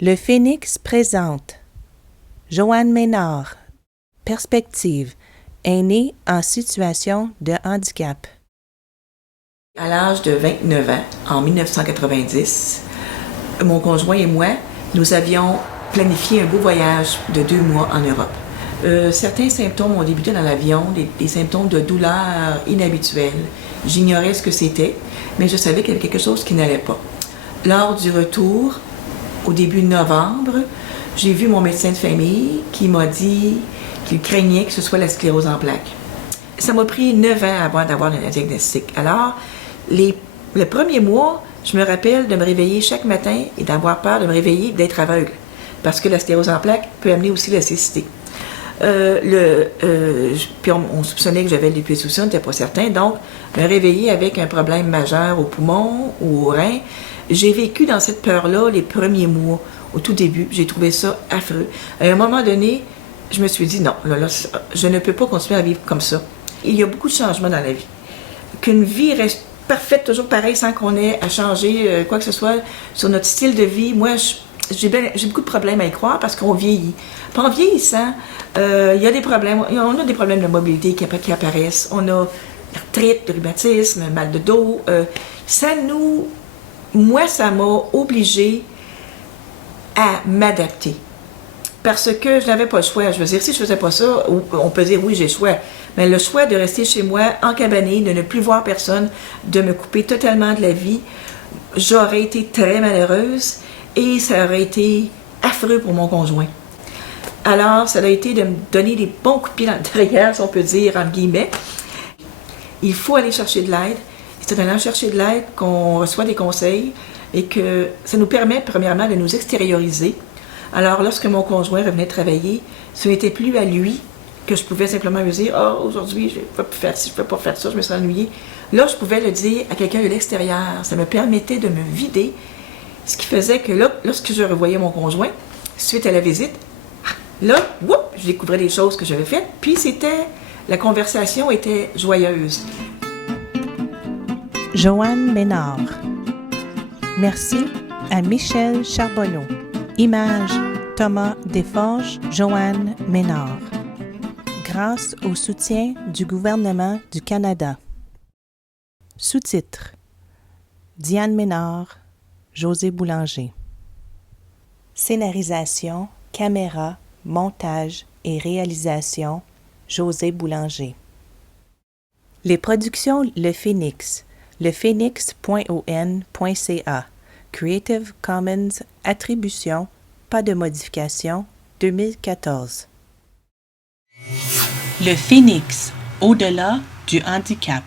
Le Phénix présente Joanne Ménard, perspective, aînée en situation de handicap. À l'âge de 29 ans, en 1990, mon conjoint et moi, nous avions planifié un beau voyage de 2 mois en Europe. Certains symptômes ont débuté dans l'avion, des symptômes de douleur inhabituels. J'ignorais ce que c'était, mais je savais qu'il y avait quelque chose qui n'allait pas. Lors du retour, au début novembre, j'ai vu mon médecin de famille qui m'a dit qu'il craignait que ce soit la sclérose en plaques. Ça m'a pris 9 ans avant d'avoir un diagnostic. Alors, le premier mois, je me rappelle de me réveiller chaque matin et d'avoir peur de me réveiller et d'être aveugle. Parce que la sclérose en plaques peut amener aussi la cécité. Puis on soupçonnait que j'avais de l'hypertension, on n'était pas certain. Donc, me réveiller avec un problème majeur au poumon ou au rein. J'ai vécu dans cette peur-là les premiers mois, au tout début. J'ai trouvé ça affreux. À un moment donné, je me suis dit non, je ne peux pas continuer à vivre comme ça. Il y a beaucoup de changements dans la vie. Qu'une vie reste parfaite, toujours pareil, sans qu'on ait à changer quoi que ce soit sur notre style de vie. Moi, j'ai beaucoup de problèmes à y croire parce qu'on vieillit. Puis en vieillissant, il y a des problèmes. On a des problèmes de mobilité qui apparaissent. On a l'arthrite, le rhumatisme, mal de dos. Moi, ça m'a obligée à m'adapter. Parce que je n'avais pas le choix. Je veux dire, si je ne faisais pas ça, on peut dire oui, j'ai le choix. Mais le choix de rester chez moi, encabanée, de ne plus voir personne, de me couper totalement de la vie, j'aurais été très malheureuse et ça aurait été affreux pour mon conjoint. Alors, ça a été de me donner des bons coups de pied dans le derrière, si on peut dire, entre guillemets. Il faut aller chercher de l'aide. C'est en allant chercher de l'aide qu'on reçoit des conseils et que ça nous permet, premièrement, de nous extérioriser. Alors, lorsque mon conjoint revenait travailler, ce n'était plus à lui que je pouvais simplement me dire « Ah, aujourd'hui, je ne peux pas faire ci, je ne peux pas faire ça, je me suis ennuyée. » Là, je pouvais le dire à quelqu'un de l'extérieur. Ça me permettait de me vider, ce qui faisait que là, lorsque je revoyais mon conjoint, suite à la visite, là, je découvrais des choses que j'avais faites, puis la conversation était joyeuse. Joanne Ménard. Merci à Michel Charbonneau. Image Thomas Desforges, Joanne Ménard. Grâce au soutien du gouvernement du Canada. Sous-titres Diane Ménard, José Boulanger. Scénarisation, caméra, montage et réalisation, José Boulanger. Les productions Le Phénix, lephénix.on.ca. Creative Commons Attribution, pas de modification, 2014. Le Phénix, au-delà du handicap.